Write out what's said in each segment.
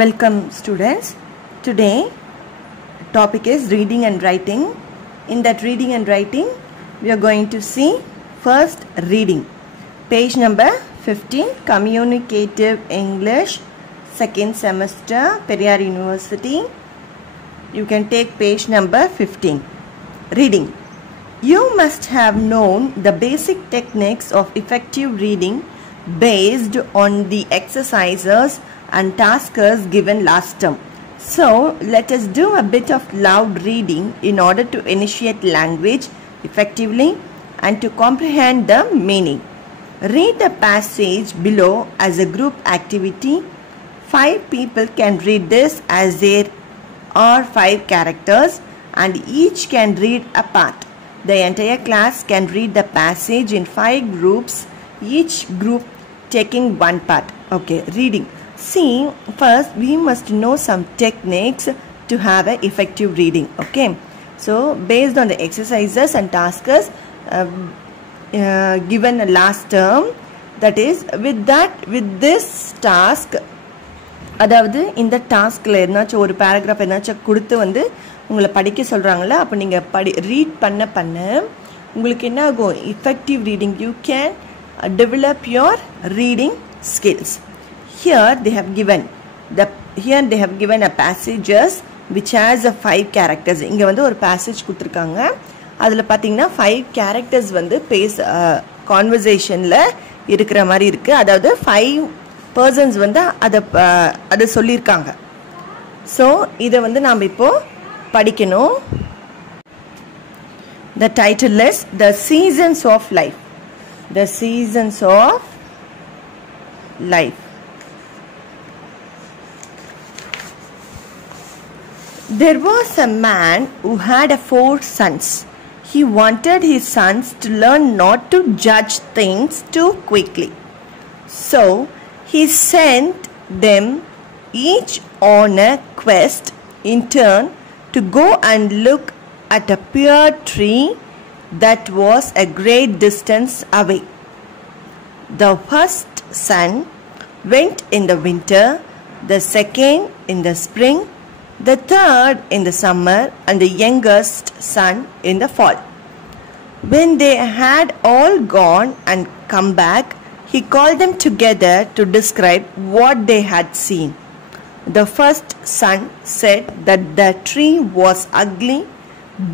Welcome students. Today topic is reading and writing. In that reading and writing we are going to see first reading. Page number 15, Communicative English, second semester, Periyar University. You can take page number 15. Reading. You must have known the basic techniques of effective reading based on the exercises and tasks given last term. So let us do a bit of loud reading in order to initiate language effectively and to comprehend the meaning. Read the passage below as a group activity. 5 people can read this as there are 5 characters and each can read a part. The entire class can read the passage in 5 groups, each group taking one part. Okay, reading. See, first we must know some techniques to have an effective reading. Okay, so based on the exercises and tasks given last term, that is with this task, அதாவது இந்த டாஸ்க்ல ஏதாச்சும் ஒரு பேராகிராஃப் ஏதாச்சும் கொடுத்து வந்து உங்களை படிக்க சொல்றாங்கல, அப்ப நீங்க ரீட் பண்ண உங்களுக்கு என்ன ஆகும்? effective reading. You can develop your reading skills. Here they have given a passages which has a 5 characters. இங்க வந்து ஒரு passage கொடுத்திருக்காங்க. அதுல பாத்தீங்கன்னா 5 characters வந்து conversationல இருக்கிற மாதிரி இருக்கு. அதாவது 5 persons வந்து அத சொல்லிருக்காங்க. So இத வந்து நாம இப்போ படிக்கணும். The title is The Seasons of Life. The Seasons of Life. There was a man who had 4 sons. He wanted his sons to learn not to judge things too quickly. So he sent them each on a quest in turn to go and look at a pear tree that was a great distance away. The first son went in the winter, the second in the spring, the third in the summer, and the youngest son in the fall. When they had all gone and come back, he called them together to describe what they had seen. The first son said that the tree was ugly,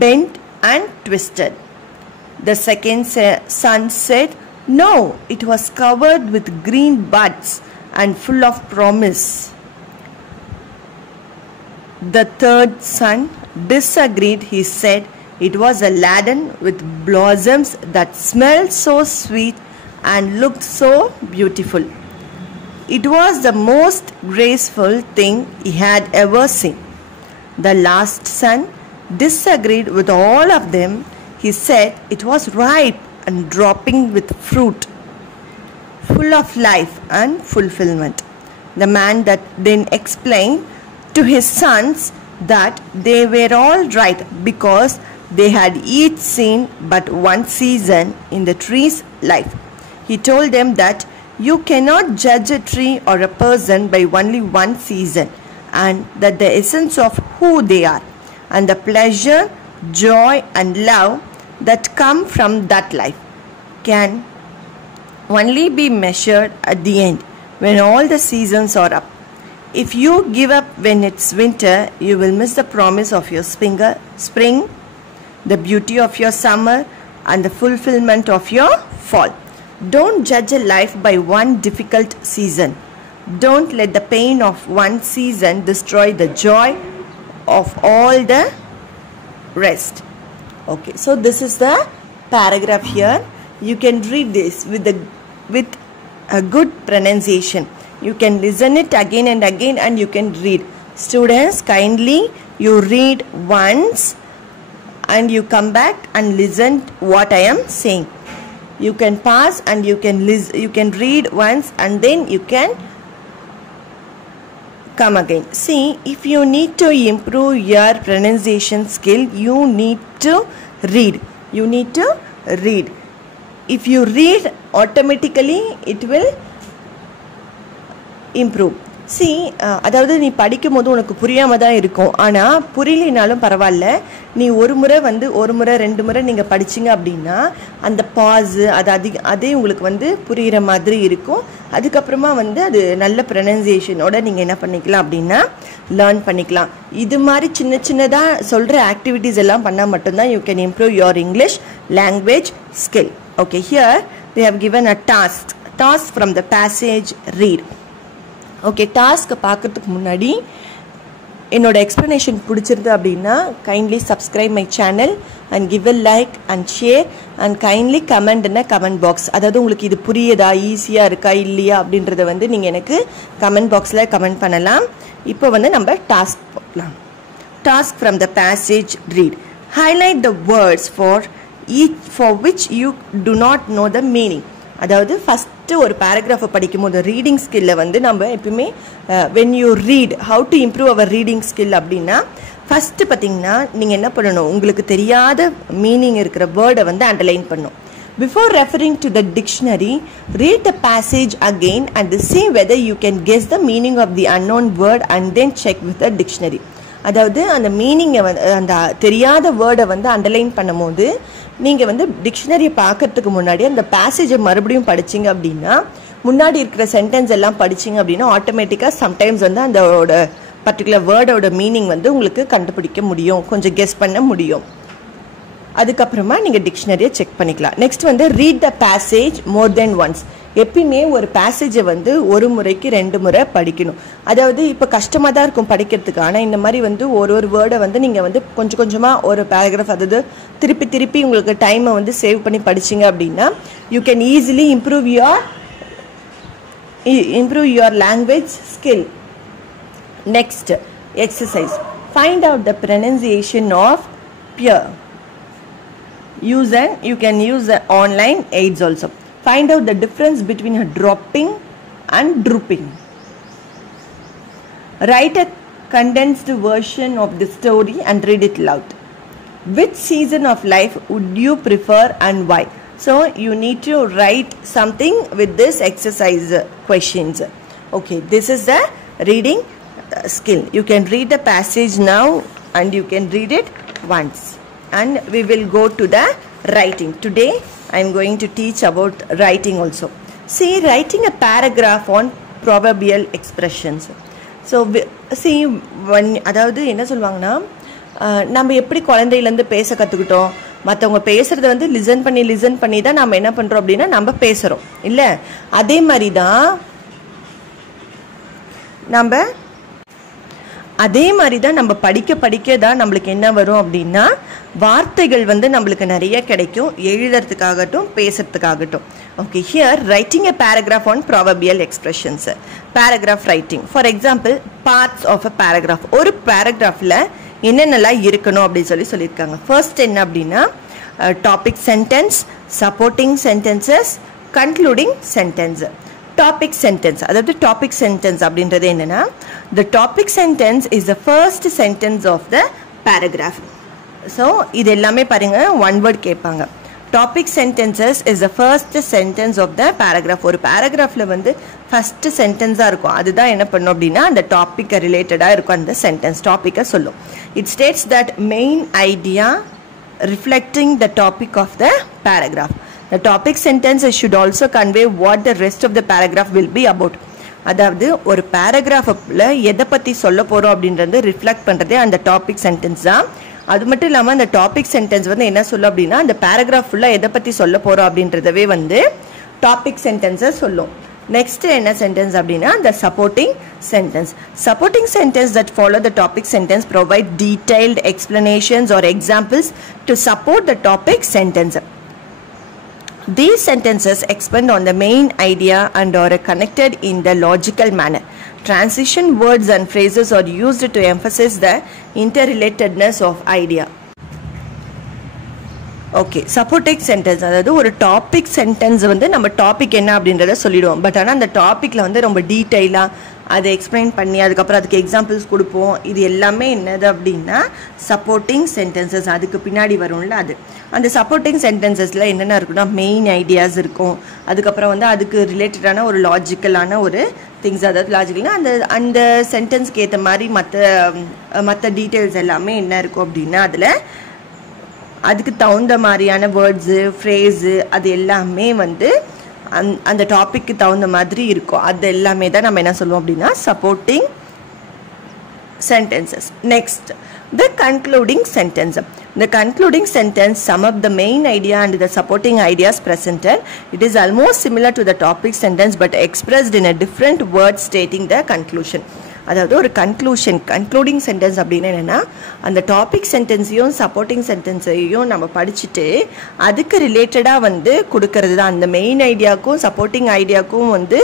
bent and twisted. The second son said, no, it was covered with green buds and full of promise. The third son disagreed. He said it was laden with blossoms that smelled so sweet and looked so beautiful. It was the most graceful thing he had ever seen. The last son disagreed with all of them. He said it was ripe and dropping with fruit, full of life and fulfillment. The man that then explained to his sons that they were all right because they had each seen but one season in the tree's life. He told them that you cannot judge a tree or a person by only one season, and that the essence of who they are and the pleasure, joy and love that come from that life can only be measured at the end when all the seasons are up. If you give up when it's winter, you will miss the promise of your spring, the beauty of your summer and the fulfillment of your fall. Don't judge a life by one difficult season. Don't let the pain of one season destroy the joy of all the rest. Okay, so this is the paragraph here. You can read this with a good pronunciation. You can listen it again and again and you can read. Students, kindly you read once and you come back and listen what I am saying. You can pause and you can listen, you can read once and then you can come again. See, if you need to improve your pronunciation skill, you need to read. You need to read. If you read, automatically it will improve. see அதாவது நீ படிக்கும்போது உனக்கு புரியாமல் தான் இருக்கும். ஆனால் புரியலைனாலும் பரவாயில்ல, நீ ஒரு முறை ரெண்டு முறை நீங்கள் படிச்சிங்க அப்படின்னா அந்த பாஸு அதே உங்களுக்கு புரிகிற மாதிரி இருக்கும். அதுக்கப்புறமா அது நல்ல ப்ரொனன்சியேஷனோட நீங்கள் என்ன பண்ணிக்கலாம் அப்படின்னா லேர்ன் பண்ணிக்கலாம். இது மாதிரி சின்னதாக சொல்கிற ஆக்டிவிட்டீஸ் எல்லாம் பண்ணால் மட்டும்தான் you can improve your English language skill. Okay, here they have given a task from the passage read. Okay, டாஸ்க்கை பார்க்கறதுக்கு முன்னாடி என்னோட எக்ஸ்ப்ளனேஷன் பிடிச்சிருது அப்படின்னா kindly subscribe my channel and give a like and share and kindly comment in a comment box. அதாவது உங்களுக்கு இது புரியுதா, ஈஸியாக இருக்கா இல்லையா அப்படின்றத நீங்கள் எனக்கு கமெண்ட் பாக்ஸில் கமெண்ட் பண்ணலாம். இப்போ நம்ம டாஸ்க் பார்க்கலாம். Task from the passage read. Highlight the words for which you do not know the meaning. அதாவது ஃபஸ்ட்டு ஒரு பேராகிராஃபை படிக்கும் போது ரீடிங் ஸ்கில்லை நம்ம எப்பயுமே when you read how to improve our reading skill அப்படின்னா ஃபஸ்ட்டு பார்த்தீங்கன்னா நீங்கள் என்ன பண்ணணும், உங்களுக்கு தெரியாத மீனிங் இருக்கிற வேர்டை அண்டர்லைன் பண்ணணும். Before referring to the dictionary, read the passage again and see whether you can guess the meaning of the unknown word and then check with the dictionary. அதாவது அந்த மீனிங்கை அந்த தெரியாத வேர்டை அண்டர்லைன் பண்ணும் போது நீங்கள் டிக்ஷனரியை பார்க்கறதுக்கு முன்னாடி அந்த பேசேஜை மறுபடியும் படிச்சிங்க அப்படின்னா முன்னாடி இருக்கிற சென்டென்ஸ் எல்லாம் படிச்சிங்க அப்படின்னா ஆட்டோமேட்டிக்காக சம்டைம்ஸ் அதோட பர்டிகுலர் வேர்டோட மீனிங் உங்களுக்கு கண்டுபிடிக்க முடியும், கொஞ்சம் கெஸ் பண்ண முடியும். அதுக்கப்புறமா நீங்கள் டிக்ஷனரியை செக் பண்ணிக்கலாம். நெக்ஸ்ட் ரீட் த பேசேஜ் மோர் தென் ஒன்ஸ். எப்பயுமே ஒரு பேசேஜை ஒரு முறைக்கு 2 முறை படிக்கணும். அதாவது இப்போ கஷ்டமாக தான் இருக்கும் படிக்கிறதுக்கு, ஆனால் இந்த மாதிரி ஒரு வேர்டை நீங்கள் கொஞ்சம் கொஞ்சமாக ஒரு பேராகிராஃப் அதாவது திருப்பி உங்களுக்கு டைமை சேவ் பண்ணி படிச்சிங்க அப்படின்னா you can easily improve your language skill. Next exercise. Find out the pronunciation of peer. You can use the online aids also. Find out the difference between a dropping and drooping. Write a condensed version of the story and read it loud. Which season of life would you prefer and why? So you need to write something with this exercise questions. Okay, this is the reading skill. You can read the passage now and you can read it once. And we will go to the writing. Today I am going to teach about writing also. See, writing a paragraph on proverbial expressions. So see, அதாவது என்ன சொல்லுவாங்கன்னா, நம்ம எப்படி குழந்தையிலேருந்து பேச கற்றுக்கிட்டோம், மற்றவங்க பேசுகிறத லிசன் பண்ணி தான் நம்ம என்ன பண்ணுறோம் அப்படின்னா நம்ம பேசுகிறோம் இல்லை? அதே மாதிரி தான் நம்ம படிக்க தான் நம்மளுக்கு என்ன வரும் அப்படின்னா வார்த்தைகள் நம்மளுக்கு நிறைய கிடைக்கும், எழுதுறதுக்காகட்டும் பேசுறதுக்காகட்டும். Okay, here writing a paragraph on proverbial expressions. Paragraph writing. For example, parts of a paragraph. ஒரு பேராகிராஃபில் என்னென்னலாம் இருக்கணும் அப்படின்னு சொல்லியிருக்காங்க. ஃபர்ஸ்ட் என்ன அப்படின்னா topic sentence, supporting sentences, concluding sentence. Topic sentence. அதாவது டாபிக் சென்டென்ஸ் அப்படின்றது என்னன்னா, the topic sentence is the first sentence of the paragraph. So இது எல்லாமே பாருங்க one word கேட்பாங்க. Topic sentences is the first sentence of the paragraph. ஒரு paragraphல first sentence இருக்கும். அதுதான் என்ன பண்ணும் அப்படின்னா அந்த டாபிக் ரிலேட்டடா இருக்கும், அந்த சென்டென்ஸ் டாபிக்கை சொல்லும். It states that main idea reflecting the topic of the paragraph. The topic sentence should also convey what the rest of the paragraph will be about. அதாவது ஒரு பேராகிராஃபில் எதை பற்றி சொல்ல போகிறோம் அப்படின்றது ரிஃப்ளெக்ட் பண்ணுறதே அந்த டாபிக் சென்டென்ஸ் தான். அது மட்டும் இல்லாமல் அந்த டாபிக் சென்டென்ஸ் என்ன சொல்லும் அப்படின்னா அந்த பேராகிராஃப் ஃபுல்லாக எதை பற்றி சொல்ல போகிறோம் அப்படின்றதவே டாபிக் சென்டென்ஸை சொல்லும். நெக்ஸ்ட் என்ன சென்டென்ஸ் அப்படின்னா the supporting sentence. Supporting sentence that follow the topic sentence provide detailed explanations or examples to support the topic sentence. These sentences expand on the main idea and are connected in the logical manner. Transition words and phrases are used to emphasize the interrelatedness of idea. Okay, supporting sentence. அதாவது ஒரு topic sentence நம்ம டாபிக் என்ன அப்படின்றத சொல்லிடுவோம். பட் ஆனால் அந்த டாப்பிக்கில் ரொம்ப டீட்டெயிலாக அதை எக்ஸ்பிளைன் பண்ணி அதுக்கப்புறம் அதுக்கு எக்ஸாம்பிள்ஸ் கொடுப்போம். இது எல்லாமே என்னது அப்படின்னா சப்போர்ட்டிங் சென்டென்சஸ். அதுக்கு பின்னாடி வரும்ல அது. அந்த சப்போர்ட்டிங் சென்டென்சஸில் என்னென்ன இருக்குன்னா மெயின் ஐடியாஸ் இருக்கும், அதுக்கப்புறம் அதுக்கு ரிலேட்டடான ஒரு லாஜிக்கலான ஒரு things அதாவது லாஜிக்கல்னா அந்த சென்டென்ஸ்க்கு ஏற்ற மாதிரி மற்ற டீட்டெயில்ஸ் எல்லாமே என்ன இருக்கும் அப்படின்னா அதில் அதுக்கு தகுந்த மாதிரியான வேர்ட்ஸு ஃப்ரேஸு அது எல்லாமே வந்து அந்த டாபிக்கு தகுந்த மாதிரி இருக்கும். அது எல்லாமே தான் நம்ம என்ன சொல்லுவோம் அப்படின்னா supporting sentences. Next, the concluding sentence. The concluding sentence sum up the main idea and the supporting ideas presented. It is almost similar to the topic sentence but expressed in a different word stating the conclusion. அதாவது ஒரு concluding sentence அப்படின்னு என்னென்னா அந்த டாபிக் சென்டென்ஸையும் சப்போர்ட்டிங் சென்டென்ஸையும் நம்ம படிச்சுட்டு அதுக்கு ரிலேட்டடாக வந்து கொடுக்கறது தான் அந்த மெயின் ஐடியாவுக்கும் சப்போர்ட்டிங் ஐடியாவுக்கும் வந்து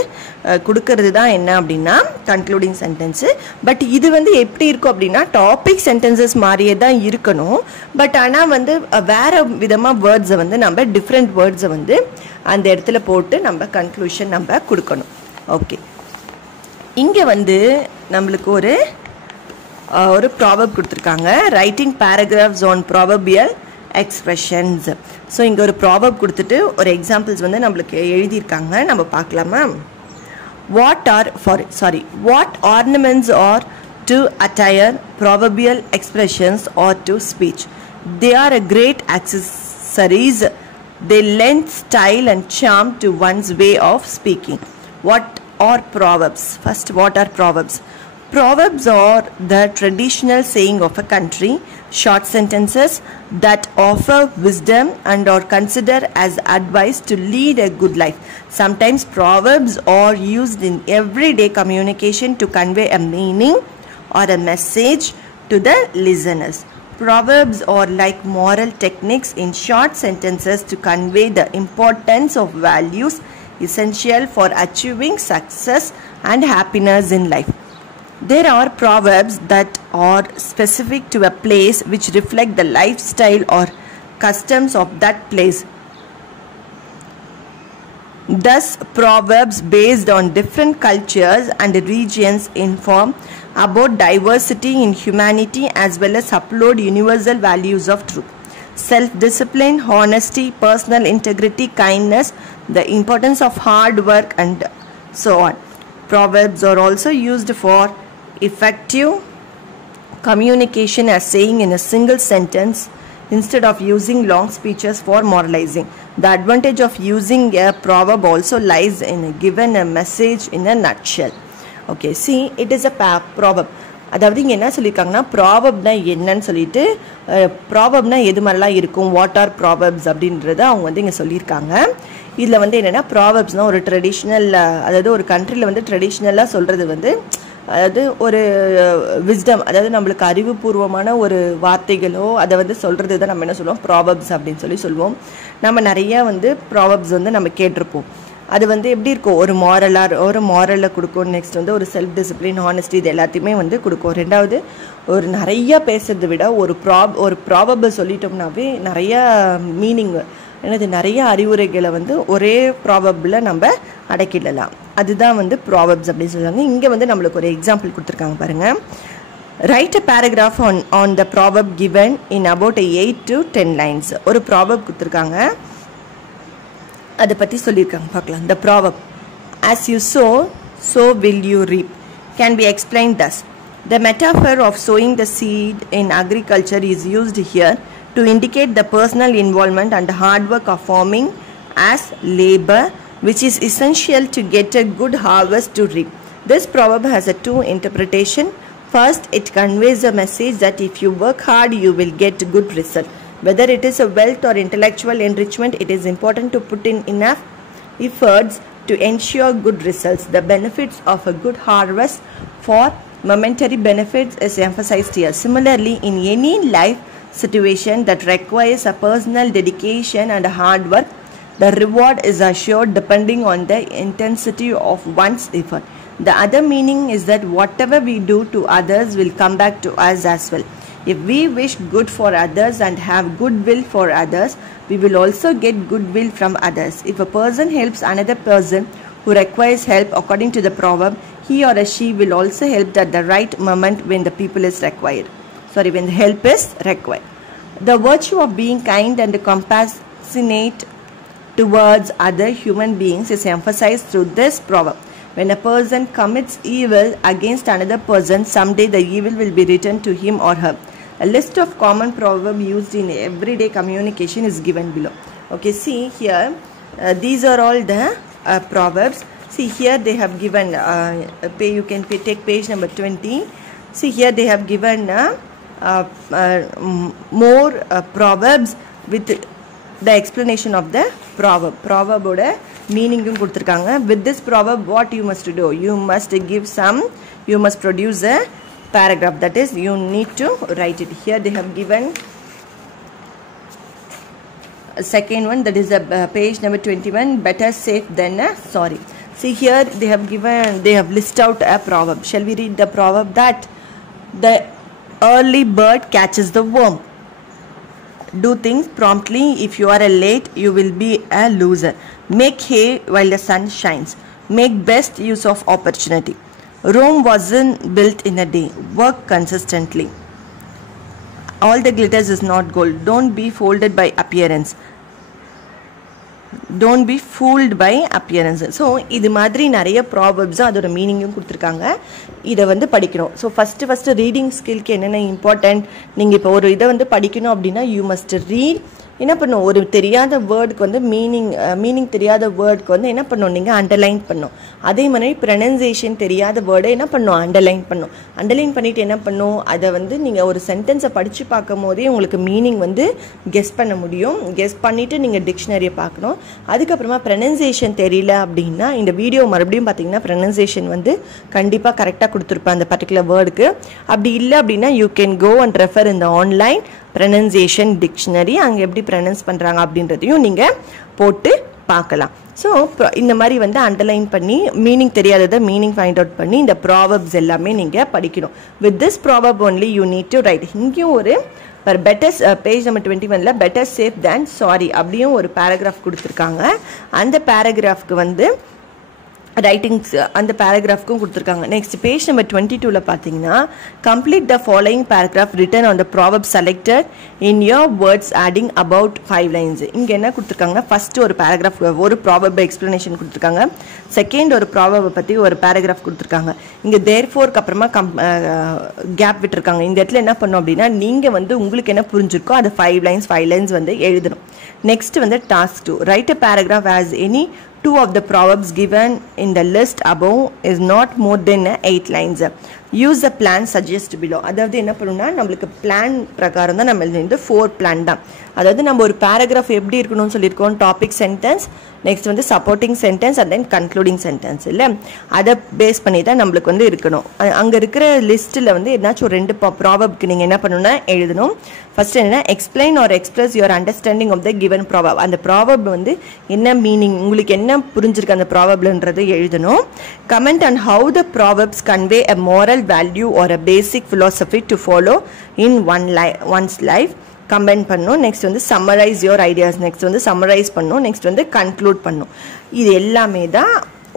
கொடுக்கறது தான் என்ன அப்படின்னா கன்க்ளூடிங் சென்டென்ஸு. பட் இது வந்து எப்படி இருக்கும் அப்படின்னா டாபிக் சென்டென்சஸ் மாதிரியே தான் இருக்கணும். பட் ஆனால் வந்து வேறு விதமாக வேர்ட்ஸை வந்து நம்ம டிஃப்ரெண்ட் வேர்ட்ஸை வந்து அந்த இடத்துல போட்டு நம்ம கன்க்ளூஷன் நம்ம கொடுக்கணும். ஓகே, இங்கே வந்து நம்மளுக்கு ஒரு ப்ராவர்ப் கொடுத்துருக்காங்க, writing paragraphs on proverbial expressions. So இங்கே ஒரு ப்ராவர்ப் கொடுத்துட்டு ஒரு எக்ஸாம்பிள்ஸ் வந்து நம்மளுக்கு எழுதியிருக்காங்க, நம்ம பார்க்கலாமா? What ornaments are to attire, proverbial expressions or to speech. They are a great accessories. They lend style and charm to one's way of speaking. What are proverbs? First, what are proverbs? Proverbs are the traditional saying of a country, short sentences that offer wisdom and are considered as advice to lead a good life. Sometimes proverbs are used in everyday communication to convey a meaning or a message to the listeners. Proverbs are like moral techniques in short sentences to convey the importance of values essential for achieving success and happiness in life. There are proverbs that are specific to a place which reflect the lifestyle or customs of that place. Thus, proverbs based on different cultures and regions inform about diversity in humanity as well as uphold universal values of truth, self-discipline, honesty, personal integrity, kindness, the importance of hard work, and so on. Proverbs are also used for effective communication as saying in a single sentence instead of using long speeches for moralizing. The advantage of using a proverb also lies in giving a message in a nutshell. Okay, see, it is a proverb. அதாவது இங்கே என்ன சொல்லியிருக்காங்கன்னா ப்ராவப்னா என்னன்னு சொல்லிட்டு ப்ராவப்னா எது மாதிரிலாம் இருக்கும், வாட் ஆர் ப்ராவப்ஸ் அப்படின்றத அவங்க வந்து இங்கே சொல்லியிருக்காங்க. இதில் வந்து என்னென்னா ப்ராவப்ஸ்னால் ஒரு ட்ரெடிஷ்னல், அதாவது ஒரு கண்ட்ரியில் வந்து ட்ரெடிஷ்னலாக சொல்கிறது வந்து அதாவது ஒரு விஸ்டம், அதாவது நம்மளுக்கு அறிவுபூர்வமான ஒரு வார்த்தைகளோ அதை வந்து சொல்கிறது தான் நம்ம என்ன சொல்லுவோம் ப்ராவப்ஸ் அப்படின்னு சொல்லுவோம். நம்ம நிறையா வந்து ப்ராவப்ஸ் வந்து நம்ம கேட்டிருப்போம். அது வந்து எப்படி இருக்கும், ஒரு மாரலை கொடுக்கும். நெக்ஸ்ட் வந்து ஒரு செல்ஃப் டிசிப்ளின், ஹானஸ்டி, இது எல்லாத்தையுமே வந்து கொடுக்கும். ரெண்டாவது ஒரு நிறையா பேசுறதை விட ஒரு ப்ராவபை சொல்லிட்டோம்னாவே நிறையா மீனிங், என்னது நிறைய அறிவுரைகளை வந்து ஒரே ப்ராவபில் நம்ம அடக்கிடலாம். அதுதான் வந்து ப்ராவப்ஸ் அப்படின்னு சொல்லுவாங்க. இங்கே வந்து நம்மளுக்கு ஒரு எக்ஸாம்பிள் கொடுத்துருக்காங்க பாருங்கள். ரைட் அ பேராகிராஃப் ஆன் த ப்ராவப் கிவன் இன் அபவுட் 8 to 10 lines. ஒரு ப்ராவப் கொடுத்துருக்காங்க, அதை பற்றி சொல்லியிருக்காங்க, பார்க்கலாம். The proverb, as you sow, so will you reap, can be explained thus. The metaphor of sowing the seed in agriculture is used here to indicate the personal involvement and hard work of farming as labor, which is essential to get a good harvest to reap. This proverb has a two interpretation. First, it conveys a message that if you work hard, you will get good result. Whether it is a wealth or intellectual enrichment, it is important to put in enough efforts to ensure good results. The benefits of a good harvest for momentary benefits is emphasized here. Similarly, in any life situation that requires a personal dedication and hard work, the reward is assured depending on the intensity of one's effort. The other meaning is that whatever we do to others will come back to us as well. If we wish good for others and have goodwill for others, we will also get goodwill from others. If a person helps another person who requires help according to the proverb, he or she will also help at the right moment when the when the help is required. The virtue of being kind and compassionate towards other human beings is emphasized through this proverb. When a person commits evil against another person, someday the evil will be returned to him or her. A list of common proverbs used in everyday communication is given below. Okay, see here, these are all the proverbs. See here they have given, you can take page number 20. See here they have given more proverbs with the explanation of the proverb oda meaning kuduthirukanga. With this proverb what you must do, you must produce a paragraph, that is you need to write it. Here they have given a second one, that is page number 21, better safe than sorry. See here they have listed out a proverb. Shall we read the proverb? That the early bird catches the worm. Do things promptly. If you are late, you will be a loser. Make hay while the sun shines. Make best use of opportunity. Rome wasn't built in a day. Work consistently. All the glitters is not gold. Don't be fooled by appearance. Don't be fooled by appearance. So இது மாதிரி நிறைய ப்ராவர்ப்ஸ் அதோட மீனிங்கும் கொடுத்துருக்காங்க. இதை வந்து படிக்கணும். So first reading ஸ்கில்க்கு என்னென்ன இம்பார்ட்டன்ட், நீங்கள் இப்போ ஒரு இதை வந்து படிக்கணும் அப்படின்னா யூ மஸ்ட் ரீட். என்ன பண்ணும், ஒரு தெரியாத வேர்டுக்கு வந்து மீனிங் தெரியாத வேர்டுக்கு வந்து என்ன பண்ணும், நீங்கள் அண்டர்லைன் பண்ணும். அதே மாதிரி ப்ரொனன்சியேஷன் தெரியாத வேர்டை என்ன பண்ணும், அண்டர்லைன் பண்ணும். அண்டர்லைன் பண்ணிவிட்டு என்ன பண்ணும், அதை வந்து நீங்கள் ஒரு சென்டென்ஸை படித்து பார்க்கும் போதே உங்களுக்கு மீனிங் வந்து கெஸ் பண்ண முடியும். கெஸ் பண்ணிவிட்டு நீங்கள் டிக்ஷனரியை பார்க்கணும். அதுக்கப்புறமா ப்ரொனன்சியேஷன் தெரியல அப்படின்னா இந்த வீடியோ மறுபடியும் பார்த்தீங்கன்னா ப்ரொனன்சியேஷன் வந்து கண்டிப்பாக கரெக்டாக கொடுத்துருப்பேன் அந்த பர்டிகுலர் வேர்டுக்கு. அப்படி இல்லை அப்படின்னா you can go and refer இந்த ஆன்லைன் ப்ரொனன்சியேஷன் டிக்ஷனரி, அங்கே எப்படி ப்ரொனன்ஸ் பண்ணுறாங்க அப்படின்றதையும் நீங்கள் போட்டு பார்க்கலாம். ஸோ இந்த மாதிரி வந்து அண்டர்லைன் பண்ணி மீனிங் தெரியாததை மீனிங் ஃபைண்ட் அவுட் பண்ணி இந்த ப்ராவர்ப்ஸ் எல்லாமே நீங்கள் படிக்கணும். With this proverb only you need to write. இங்கேயும் ஒரு better page number 21 better safe than sorry அப்படியும் ஒரு பேராகிராஃப் கொடுத்துருக்காங்க. அந்த பேராகிராஃப்க்கு வந்து ரைட்டிங்ஸ் அந்த பேராகிராஃப்க்கும் கொடுத்துருக்காங்க. நெக்ஸ்ட் பேஜ் நம்பர் 22 பார்த்தீங்கன்னா complete the following paragraph written on the proverb selected in your words adding about 5 lines. இங்கே என்ன கொடுத்துருக்காங்க, ஃபர்ஸ்ட் ஒரு பேராகிராஃப் ஒரு ப்ராவர்ப் எக்ஸ்பிளனேஷன் கொடுத்துருக்காங்க. செகண்ட் ஒரு ப்ராவர்பை பற்றி ஒரு பேராகிராஃப் கொடுத்துருக்காங்க. இங்கே தேர்ஃபோர்க்கு அப்புறமா கேப் விட்டுருக்காங்க. இந்த இடத்துல என்ன பண்ணோம் அப்படின்னா நீங்கள் வந்து உங்களுக்கு என்ன புரிஞ்சிருக்கோ அது 5 lines வந்து எழுதணும். நெக்ஸ்ட் வந்து டாஸ்க் 2, ரைட் அ paragraph as any 2 of the proverbs given in the list above is not more than 8 lines. Use the plan suggest below. அதாவது என்ன பண்ணுன்னா நம்மளுக்கு பிளான் பிரகாரம் தான் நம்ம இந்த 4 பிளான் தான். அதாவது நம்ம ஒரு பேராகிராஃப் எப்படி இருக்கணும்னு சொல்லியிருக்கோம், டாபிக் சென்டென்ஸ், நெக்ஸ்ட் வந்து supporting sentence and then concluding sentence இல்லை, அதை பேஸ் பண்ணி தான் நம்மளுக்கு வந்து இருக்கணும். அங்கே இருக்கிற லிஸ்ட்டில் வந்து ஏதாச்சும் ஒரு 2 ப்ராவர்ப்க்கு நீங்கள் என்ன பண்ணணும்னா எழுதணும். ஃபர்ஸ்ட் என்னன்னா explain or express your understanding of the given proverb. அந்த ப்ராவர்ப் வந்து என்ன மீனிங், உங்களுக்கு என்ன புரிஞ்சிருக்கு அந்த ப்ராவர்ப்லன்றது எழுதணும். Comment on how the proverbs convey a moral value or a basic philosophy to follow in one's life. Combine பண்ணும். நெக்ஸ்ட் வந்து சம்மரைஸ் யோர் ஐடியாஸ், நெக்ஸ்ட் வந்து சம்மரைஸ் பண்ணும், நெக்ஸ்ட் வந்து கன்க்ளூட் பண்ணும். இது எல்லாமே தான்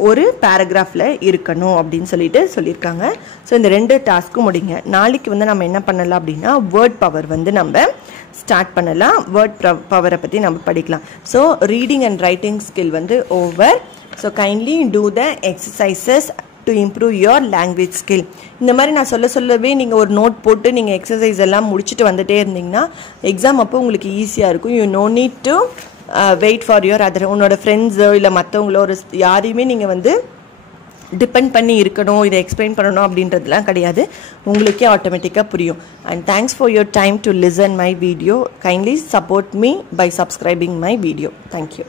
ஒரு பேராகிராஃபில் இருக்கணும் அப்படின்னு சொல்லியிருக்காங்க. ஸோ இந்த 2 டாஸ்க்கும் முடிங்க. நாளைக்கு வந்து நம்ம என்ன பண்ணலாம் அப்படின்னா வேர்ட் பவர் வந்து நம்ம ஸ்டார்ட் பண்ணலாம். வேர்ட் பவரை பற்றி நம்ம படிக்கலாம். So reading and writing skill வந்து over. So kindly do the exercises to improve your language skill. இந்த மாதிரி நான் சொல்லவே நீங்கள் ஒரு நோட் போட்டு நீங்கள் எக்ஸசைஸ் எல்லாம் முடிச்சுட்டு வந்துட்டே இருந்தீங்கன்னா எக்ஸாம் அப்போ உங்களுக்கு ஈஸியாக இருக்கும். You no need to wait for your other, உன்னோட ஃப்ரெண்ட்ஸோ இல்லை மற்றவங்களோ ஒரு யாரையுமே நீங்கள் வந்து டிபெண்ட் பண்ணி இருக்கணும், இதை எக்ஸ்பிளைன் பண்ணணும் அப்படின்றதுலாம் கிடையாது. உங்களுக்கே ஆட்டோமேட்டிக்காக புரியும். And thanks for your time to listen my video. Kindly support me by subscribing my video. Thank you.